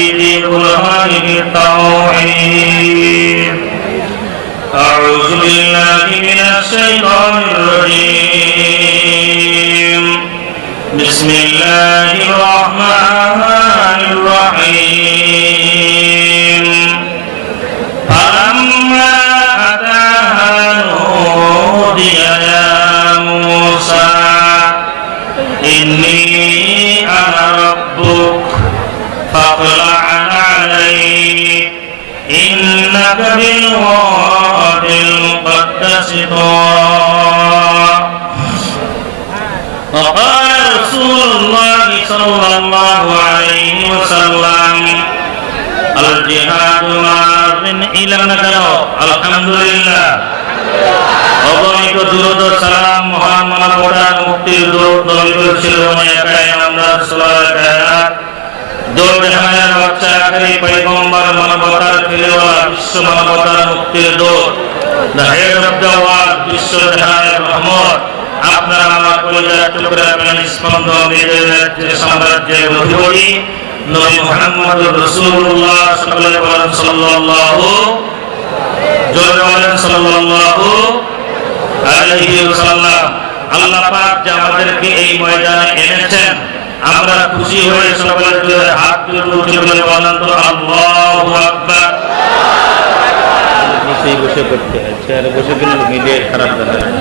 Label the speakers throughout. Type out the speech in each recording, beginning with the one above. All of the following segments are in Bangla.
Speaker 1: المجيد برهانه التوحيد أعوذ بالله من الشيطان الرجيم وقال رسول الله صلى الله عليه وسلم الجهاد ماض إلى نجر الحمد لله অগণিত দুরুদ সালাম মহান মানবতার মুক্তির দূর দলিল ছিল একাই আমরা সবার কায়নাত দূর জাহানের বাচ্চা আখেরি পয়গম্বর মানবতার ফিরেওয়ালা বিশ্ব মানবতার মুক্তির দূর the head of the world বিশ্ব জাহানের রহমত আপনারা আমার কলিজার টুকরা প্রাণ স্পন্দন নিজের রাজ্যের সাম্রাজ্যের অধিপতি নবী আমাদেরকে এই ময়দানে এনেছেন আমরা খুশি হয়ে সকলের হাত তুলে উঠে বলে বলেন তো আল্লাহু
Speaker 2: বসে করতে হয় চেয়ারে বসে গেলে মিলিয়ে খারাপ দেখায়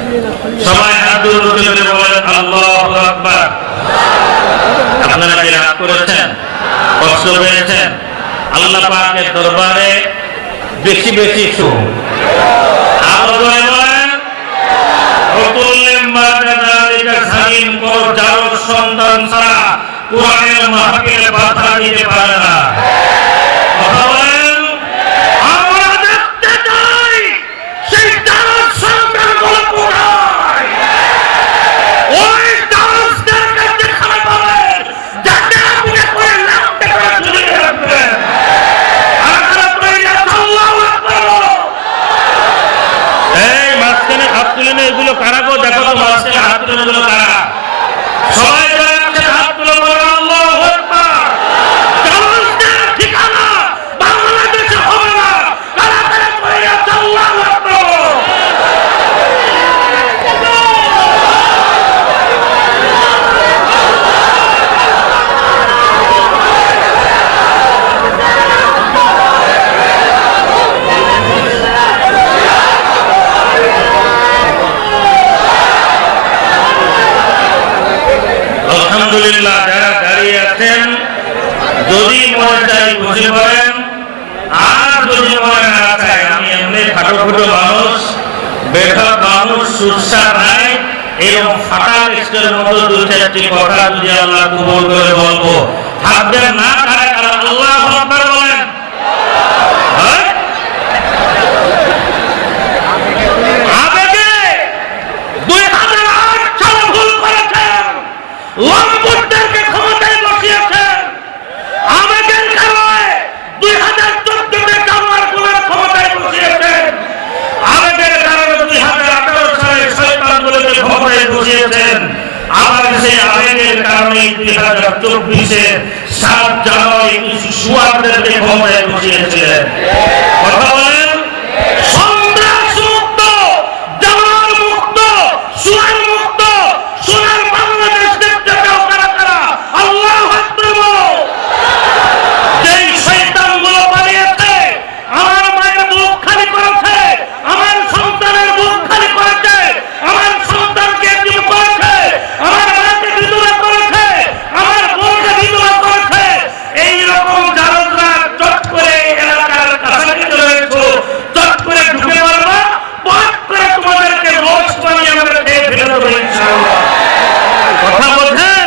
Speaker 1: সবাই হাত তুলে বলেন, আল্লাহু আকবার। আপনারা কি রাগ করেছেন? কষ্ট পেয়েছেন? আল্লাহ পাকের দরবারে বেশি বেশি সুখ আরও বলেন অতুল্যেম বাদা যালিকা সালিম কোন জারদ সন্তান ছাড়া কোরআনের মাহফিলে বাধা দিতে পারে না। আলহামদুলিল্লাহ, যারা দাঁড়িয়ে আছেন, যদি মনে বসে পড়েন, আর যদি মনে না চায় আমি এমনি ফাটো ফুটো মানুষ বেকার মানুষ সুরসা নাই, এরকম ফাটা রিস্কের মতো দু চারটি কথা যদি আল্লাহ করে বলব ভাববেন না কারা কারা আল্লাহ আকবার বলেন হ্যাঁ? আবেগে দুই হাজার আট সালে ভুল করেছেন লম্পটদেরকে ক্ষমতায় বসিয়েছেন আবেগের কারণে দুই হাজার চোদ্দতে জানুয়ারগুলোর ক্ষমতায় বসিয়েছেন আবেগের কারণে দুই হাজার আঠারো সালে শয়তানগুলোকে ক্ষমতায় বসিয়েছেন আবার সেই আবেগের কারণে দুই হাজার চব্বিশে সাত জানুয়ারি সুয়ারদেরকে ক্ষমতায় বসিয়েছিলেন কথা বলেন সন্ত্রাস মুক্ত জামাল মুক্ত সুয়ার মুক্ত সোনার বাংলাদেশ দেখতে চাও কারা কারা আল্লাহ আকবার বলো। যেই শয়তানগুলো পালিয়েছে আমার মায়ের বুক খালি করেছে আমার সন্তানের বুক খালি করেছে আমার সন্তানকে একদিন করেছে আমার মাকে বিধবা করেছে আমার বোনকে বিধবা করেছে এই রকম জারদরা চট করে এই এলাকার কাছাকাছি রয়েছে চট করে ঢুকে পারবা পট করে তোমাদেরকে রোজ বানিয়ে আমরা খেয়ে ফেলে দেবো ইনশাআল্লাহ কথা বলছেন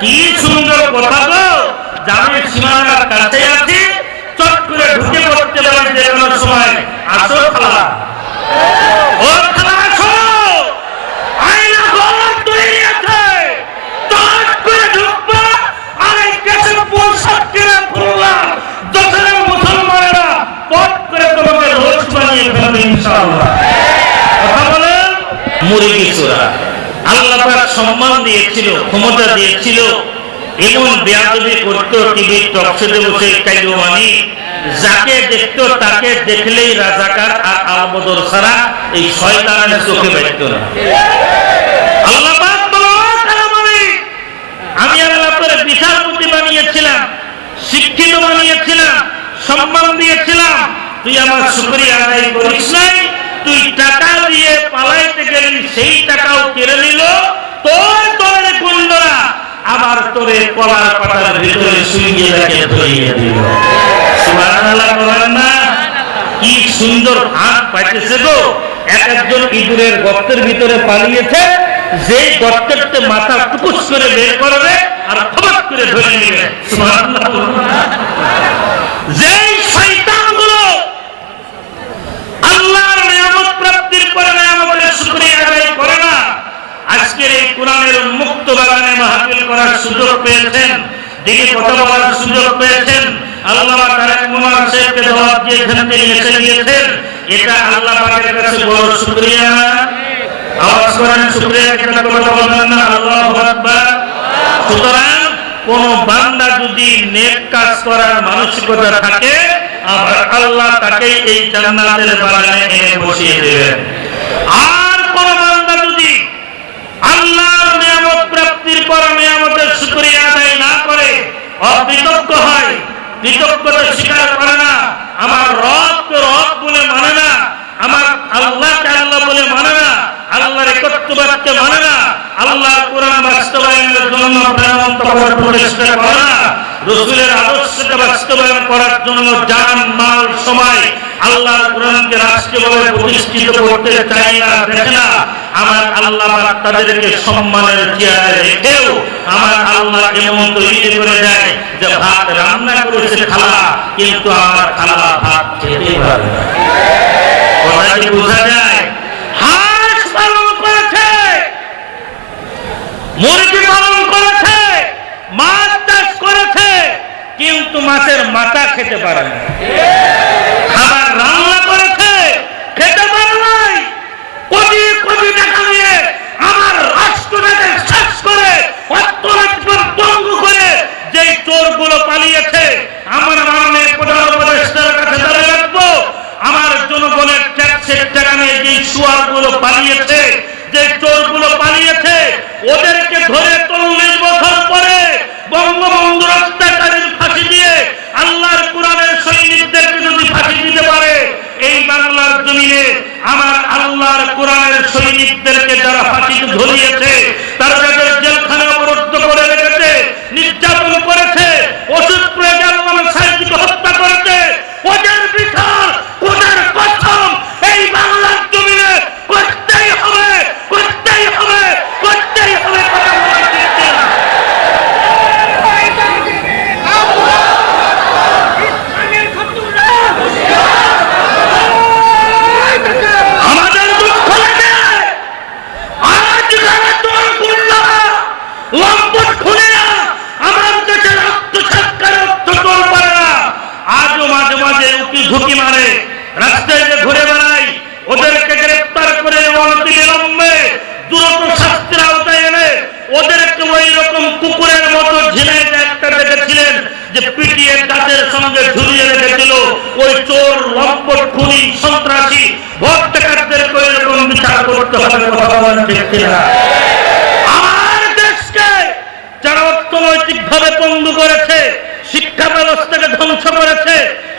Speaker 1: কি সুন্দর কথা গো? জামির সীমানার কাছে আছি, চট করে ঢুকে পড়তে পারেন যে কোনো সময়। আসো খালা। ও খালা, আসো। আয়না ঘর তৈরি আছে। চট করে ঢুকবা, আর এই কেসের পোশাক কিনে খুললাম যখন মুসলমানেরা
Speaker 2: আল্লাহ সম্মান দিয়েছিল ক্ষমতা দিয়েছিল এমন বেয়াদবি করতো টিভি টকশোতে বসে মানি যাকে দেখতো তাকে দেখলেই রাজাকার আর আলবদর এই শয়তানের চোখে না। আল্লাহ পাক বলো, "ও কারামানি, আমি আল্লাহ করে বিচারপতি বানিয়েছিলাম শিক্ষিত বানিয়েছিলাম সম্মান দিয়েছিলাম। তুই আমার শুক্রিয়া আদায় করিস নাই তুই টাকা দিয়ে পালাইতে গেলি, সেই টাকাও কেড়ে নিল। তোর তোর গুন্ডরা আবার তোরে কলার পাতার ভিতরে রেখে ধরিয়ে দিল। কি সুন্দর হাত পাইতেছে এক একজন ইঁদুরের গর্তের ভিতরে পালিয়েছে, যেই গর্তের তে মাথা টুকুস করে বের করবে আর খবর করে ধরে নেবে শয়তানগুলো আল্লাহর নিয়ামত প্রাপ্তির পরে নিয়ামতের শুকরিয়া আদায় করে না আজকের এই কোরআনের মুক্ত বাগানে মাহফিল করার সুযোগ পেয়েছেন। দিকে কথা বলার সুযোগ পেয়েছেন। আল্লাহ তারেক মোমার সাহেবকে জবাব দিয়েছেন তিনি এসে গিয়েছেন। এটা আল্লাহ পাকের কাছে বড় শুকরিয়া। আওয়াজ করেন, শুকরিয়া একটা কথা বলবেন না? আল্লাহু আকবার। সুতরাং কোন বান্দা যদি নেক কাজ করার মানসিকতা থাকে, আবার আল্লাহ তাকে এই জান্নাতের বাগানে এনে বসিয়ে দেবেন। আর আল্লাহর নিয়ামত প্রাপ্তির পর নিয়ামতের শুকরিয়া আদায় না করে, অকৃতজ্ঞ হয়, কৃতজ্ঞতা স্বীকার করে না, আমার রবকে রব বলে মানে না, আমার আল্লাহকে আল্লাহ বলে মানে না, আল্লাহর একত্ববাদকে মানে না, আল্লাহর কোরআন বাস্তবায়নের জন্য প্রেরণান্ত করার প্রচেষ্টা করে রসুলের আদর্শকে বাস্তবায়ন করার জন্য জান, মাল, সময় আল্লাহর কোরআনকে রাষ্ট্রীয়ভাবে প্রতিষ্ঠিত করতে চাই না, দেখে না। আমার আল্লাহ তাদেরকে সম্মানের চেয়ারে রেখেও আমার আল্লাহ এমন তৈরি করে দেয় যে ভাত রান্না করেছে খালা, কিন্তু আমার খালা ভাত খেতে পারে না। কথা বোঝা যায়? হাঁস পালন করেছে, মুরগি পালন করেছে, মাছ চাষ করেছে, কিন্তু মাছের মাথা খেতে পারে না খাবার রান্না করেছে খেতে পারে নাই কোটি কোটি টাকা নিয়ে আমার রাষ্ট্রটাকে শেষ করে অর্থনৈতিক পঙ্গু করে যেই চোরগুলো পালিয়েছে। আমার মাননীয় প্রধান উপদেষ্টার কাছে রাখব। আমার জনগণের ট্যাক্সের টাকা নিয়ে যে শুয়ারগুলো পালিয়েছে যে চোরগুলো পালিয়েছে ওদেরকে ধরে চল্লিশ বছর পরে বঙ্গবন্ধু হত্যাকারীর ফাঁসি দিয়ে আল্লাহর কোরআনের সৈনিকদেরকে যদি ফাঁসি দিতে পারে এই বাংলার জমিনে আমার আল্লাহর কোরআনের সৈনিকদেরকে যারা ফাঁসিতে ধরিয়েছে তারা যাদের জেলখানে অবরুদ্ধ করে রেখেছে নির্যাতন করেছে ওষুধ প্রয়োগে আল্লাহ সাহেবকে হত্যা করেছে ওদের বিচার ওদের কসম এই বাংলার জমিনে করতেই হবে করতেই হবে করতেই হবে কথা বলা ঠিক কিনা? আমাদের দুঃখ লাগে আজ যারা তোর গুন্ডা লম্পট খুনেরা আমার দেশে রক্ত সৎকার রক্ত তোর পারে না আজও মাঝে মাঝে উকি ঝুঁকি মারে রাস্তায় যে ঘুরে বেড়ায় ওদেরকে গ্রেফতার করে অনতি বিলম্বে দ্রুত শাস্তির আওতায় এনে ওদেরকে ওই রকম কুকুরের মতো ঝিলে একটা সঙ্গে ঝুলিয়ে রেখেছিল। ওই চোর, লম্পট, খুনি, সন্ত্রাসী ভোট টাকারদেরকে ওই রকম বিচার করতে আমার দেশকে যারা অর্থনৈতিক ভাবে পঙ্গু করেছে, শিক্ষা ব্যবস্থাকে ধ্বংস করেছে,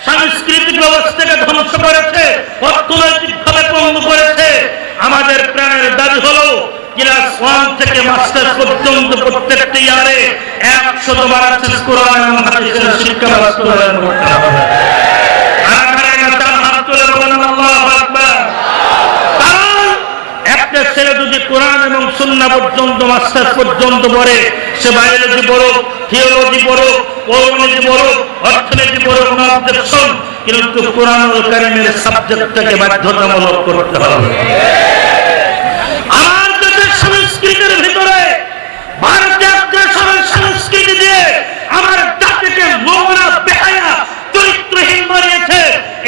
Speaker 2: সাংস্কৃতিক ব্যবস্থাকে ধ্বংস করেছে অর্থনৈতিক ভাবে করেছে, আমাদের প্রাণের দাবি হলো পর্যন্ত কোরআন এবং ছেলে যদি কোরআন এবং পর্যন্ত পর্যন্ত সে কিন্তু সাবজেক্টটাকে বাধ্যতামূলক করতে হবে আমার দেশের সংস্কৃতির ভিতরে ভারতীয় দেশের সংস্কৃতি দিয়ে আমার জাতিকে নোংরা বেহায়া চরিত্রহীন বানিয়েছে।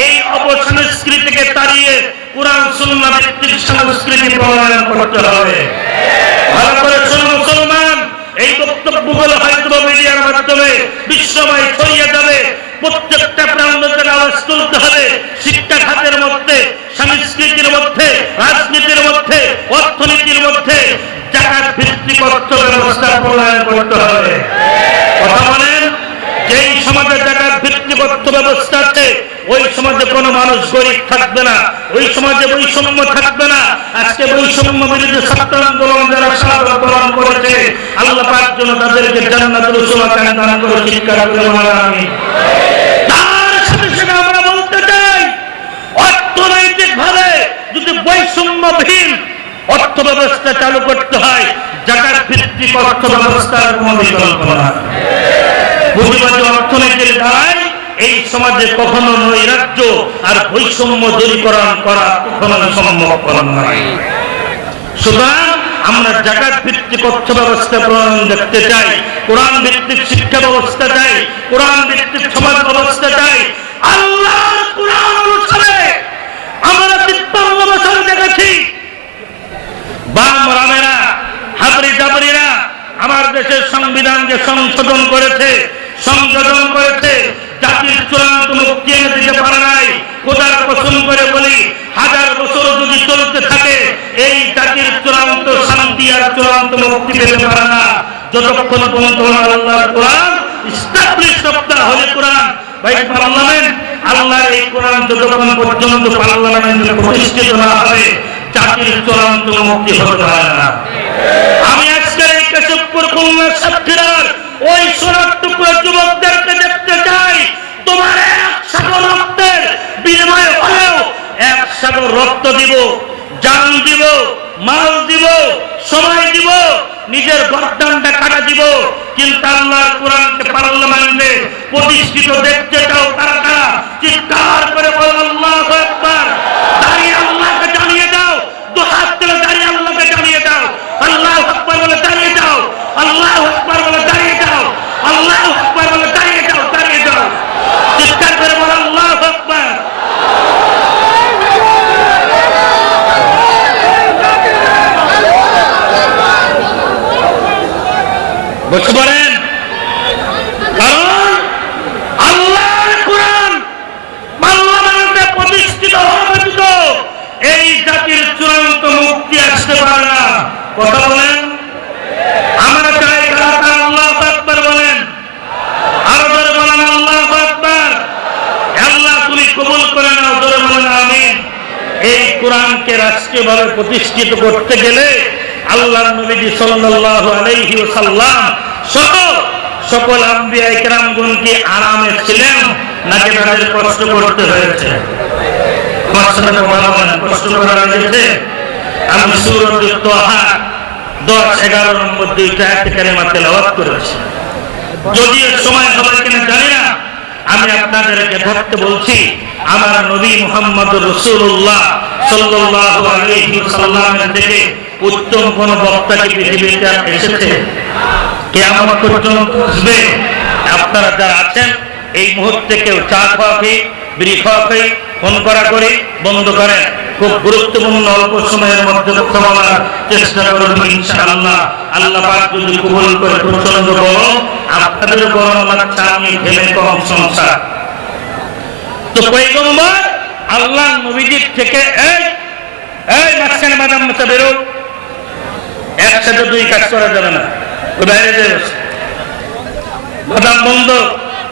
Speaker 2: এই অপসংস্কৃতিকে তাড়িয়ে কোরআন, সুন্নাহ, ভিত্তিক সংস্কৃতি প্রণয়ন করতে হবে। ভালো করে শুনুন মুসলমান, এই বক্তব্যগুলো হয়তো মিডিয়ার মাধ্যমে বিশ্বময় ছড়িয়ে যাবে। প্রত্যেকটা প্রান্তদের আওয়াজ তুলতে হবে। শিক্ষা খাতের মধ্যে, সংস্কৃতির মধ্যে, রাজনীতির মধ্যে, অর্থনীতির মধ্যে জাকাত ভিত্তিক অর্থ ব্যবস্থা প্রণয়ন করতে হবে। যেই সমাজে ভিত্তিক অর্থ ব্যবস্থা আছে, ওই সমাজে কোনো মানুষ গরিব থাকবে না, ওই সমাজে বৈষম্য থাকবে না। আজকে বৈষম্য বিরোধী ছাত্র আন্দোলন যারা আন্দোলন করেছে, আল্লাহ পাক জন্য তাদেরকে জান্নাতুল উসুলা দান করে শিক্ষা আমি সাথে আমরা বলতে চাই অর্থনৈতিক ভাবে যদি অর্থ ব্যবস্থা চালু করতে হয় জাকাত ভিত্তিক অর্থ ব্যবস্থার কোনো বিকল্প না পুঁজিবাদী অর্থনীতির দ্বারাই এই সমাজে কখনো নৈরাজ্য আর বৈষম্য দূরীকরণ করা কখনো সম্ভব নয়। সুতরাং আমরা জাকাত ভিত্তিক অর্থ ব্যবস্থা প্রণয়ন দেখতে চাই, কোরআন ভিত্তিক শিক্ষা ব্যবস্থা চাই, কোরআন ভিত্তিক সমাজ ব্যবস্থা চাই। আল্লাহর কোরআন অনুসারে আমরা তিপ্পান্ন বছর দেখেছি। বাম রামেরা হাবরি জাবরিরা আমার দেশের সংবিধানকে সংশোধন করেছে। সংযোজন করেছে। জাতির চূড়ান্ত মুক্তি এনে দিতে পারে নাই। খোদার কসম করে বলি, হাজার বছর যদি চলতে থাকে, এই জাতির চূড়ান্ত শান্তি আর চূড়ান্ত মুক্তি পেতে পারে না। যতক্ষণ পর্যন্ত আল্লাহর কোরআন সপ্তাহ হলে কোরআন। ভাই আল্লাহর এই কোরআন যতক্ষণ পর্যন্ত প্রতিষ্ঠিত না হবে, জাতির চূড়ান্ত মুক্তি হতে পারে না। আমি কেশবপুর ওই সোনার টুকরো যুবকদেরকে দেখতে চাই। তোমার এক সাগর রক্তের বিনিময় হলেও এক সাগর রক্ত দিব জান দিব, মাল দিব, সময় দিব, নিজের গর্দানটা কাটা দিব। কিন্তু কোরআনকে প্রতিষ্ঠিত দেখতে চাও তারা তারা চিৎকার করে বল, আল্লাহ একবার দাঁড়িয়ে আল্লাহকে জানিয়ে দাও দু হাত তুলে দাঁড়িয়ে আল্লাহকে জানিয়ে দাও আল্লাহ আকবার বলে দাঁড়িয়ে যাও আল্লাহ আকবার বলে দাঁড়িয়ে যাও আল্লাহ আকবার বলে দাঁড়িয়ে যাও দাঁড়িয়ে যাও চিৎকার করে বল আল্লাহ আকবার বুঝতে পারেন? কারণ আল্লাহর কোরআন পার্লামেন্টে প্রতিষ্ঠিত ব্যতীত এই জাতির চূড়ান্ত মুক্তি আসতে পারে না। কথা বলেন? আমরা চাই আল্লাহ আকবার বলেন। আরও ধরে আল্লাহ আকবার। আল্লাহ তুমি কবুল করে নাও ধরে এই কোরআনকে রাষ্ট্রীয়ভাবে প্রতিষ্ঠিত করতে গেলে আল্লাহ নবীজি সাল্লাল্লাহু আলাইহি ওয়াসাল্লাম সহ সকল আম্বিয়া ইকরামগণ কি আরামে ছিলেন নাকি তাদের কষ্ট করতে হয়েছে? সাথে কথা বলেন কষ্ট করা হয়েছে আমি সুরত তোহা দশ, এগারো নম্বর দুইটা একটা কালিমা তেলাওয়াত করেছি। যদিও সময় হবে কিনা জানি না, আমি আপনাদেরকে ধরতে বলছি, আমার নবী মুহাম্মদ রসুল্লাহ সাল্লাল্লাহু আলাইহি ওয়াসাল্লামের থেকে উত্তম কোন বক্তা কি পৃথিবীতে এসেছে? কেমন পর্যন্ত আসবে আপনারা যারা আছেন, এই মুহূর্তে কেউ চা খাওয়া বিড়ি ফোন করা করে বন্ধ করেন। খুব গুরুত্বপূর্ণ অল্প সময়ের মধ্যে চেষ্টা করবেন ইনশাআল্লাহ। আল্লাহ পাক যদি করে প্রচণ্ড আপনাদের গরম লাগছে আমি ভেবে কম সংসার। তো আল্লাহ নবীজির থেকে, এই এই বাদাম মতো বেরো একসাথে দুই কাজ করা যাবে না। ওই বাইরে যাবে বাদাম বন্ধ।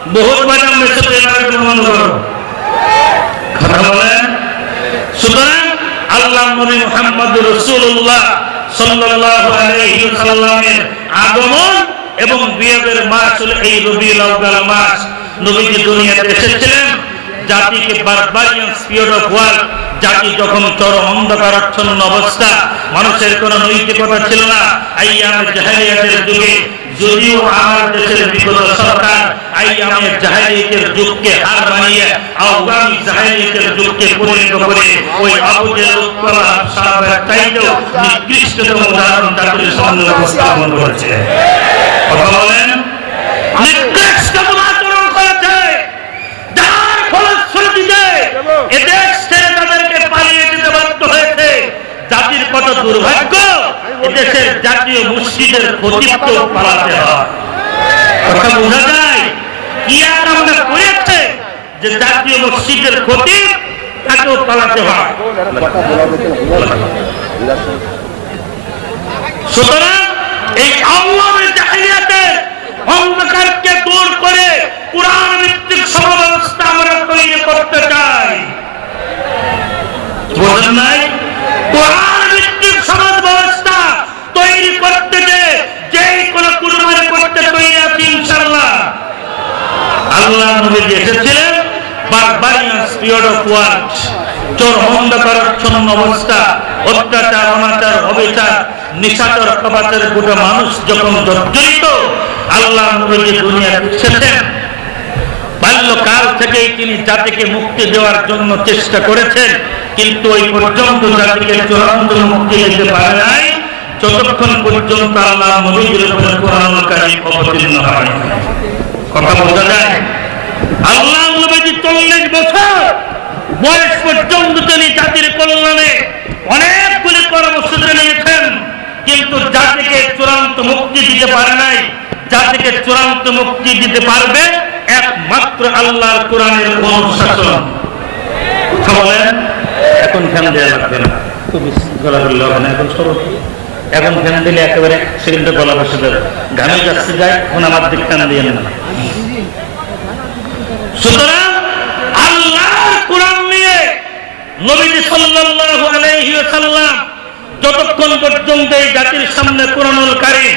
Speaker 2: বহুত বাদাম সুতরাং আল্লাহ মুহাম্মদ আগমন এবং বিয়ের মাস এই রবিউল আউয়াল মাস। নবীজি দুনিয়াতে এসেছিলেন। জাতিকে বারবারিয়ান পিরিয়ড অফ ওয়ার্ল্ড জাতি যখন চরম অন্ধকারাচ্ছন্ন অবস্থা, মানুষের কোনো নৈতিকতা ছিল না। জাহেলিয়াতের যুগে, যদিও আমার দেশের বিগত সরকার জাহেলিয়াতের যুগকে হার বানিয়ে আওয়ামী জাহেলিয়াতের যুগকে পরিণত করে, ওই আবু জেহেল উৎপলা সাহাবের চাইতেও নিকৃষ্টতম উদাহরণ জাতির করেছে। কথা বলেন? নিকৃষ্টতম আচরণ করেছে যার ফলশ্রুতিতে এদেশ ছেড়ে তাদেরকে পালিয়ে দিতে বাধ্য হয়েছে। জাতির কত দুর্ভাগ্য, এদেশের জাতীয় মসজিদের ক্ষতিত্ব পালাতে হয়। কথা বোঝা যায়? কি আর আমরা করেছে যে জাতীয় মসজিদের ক্ষতি তাকেও পালাতে হয় সুতরাং এই আল্লাহের জাহিলিয়াতে অন্ধকারকে দূর করে কোরআন ভিত্তিক সমাবেশটা আমরা তৈরি করতে চাই বোঝেন নাই কোরআন ভিত্তিক সমাজ ব্যবস্থা তৈরি করতে যে যেই কোন কুরবানি করতে তৈরি আছে ইনশাআল্লাহ আল্লাহ নবী এসেছিলেন বারবারিয়াস পিরিয়ড অফ ওয়ার্ক চোর অন্ধকারচ্ছন্ন অবস্থা অত্যাচার অনাচার অবিচার নিশাচর কবাচের গোটা মানুষ যখন জর্জরিত আল্লাহ নবী দুনিয়া এসেছেন বাল্যকাল থেকেই তিনি জাতিকে মুক্তি দেওয়ার জন্য চেষ্টা করেছেন, কিন্তু ওই পর্যন্ত জাতিকে চূড়ান্ত মুক্তি দিতে পারে নাই। যতক্ষণ পর্যন্ত আল্লাহ নবীর উপরে কোরআন অবতীর্ণ হয় কথা বোঝা যায়? আল্লাহ নবী চল্লিশ বছর বয়স পর্যন্ত তিনি জাতির কল্যাণে অনেকগুলি কর্মসূচি নিয়েছেন। কিন্তু জাতিকে চূড়ান্ত মুক্তি দিতে পারে নাই। জাতিকে চূড়ান্ত মুক্তি দিতে পারবে একমাত্র আল্লাহর কোরআনের অনুশাসন। এখন ফ্যান দেওয়া লাগবে না। খুব গলা করলে হবে না, এখন সরো। এখন ফ্যান দিলে একেবারে সেদিনটা গলা বসে যাবে ঘামে যাচ্ছে যায় এখন আমার দিক দিয়ে না সুতরাং আল্লাহর কোরআন নিয়ে নবীজি সাল্লাল্লাহু আলাইহি ওয়াসাল্লাম যতক্ষণ পর্যন্ত এই জাতির সামনে কোরআনুল কারীম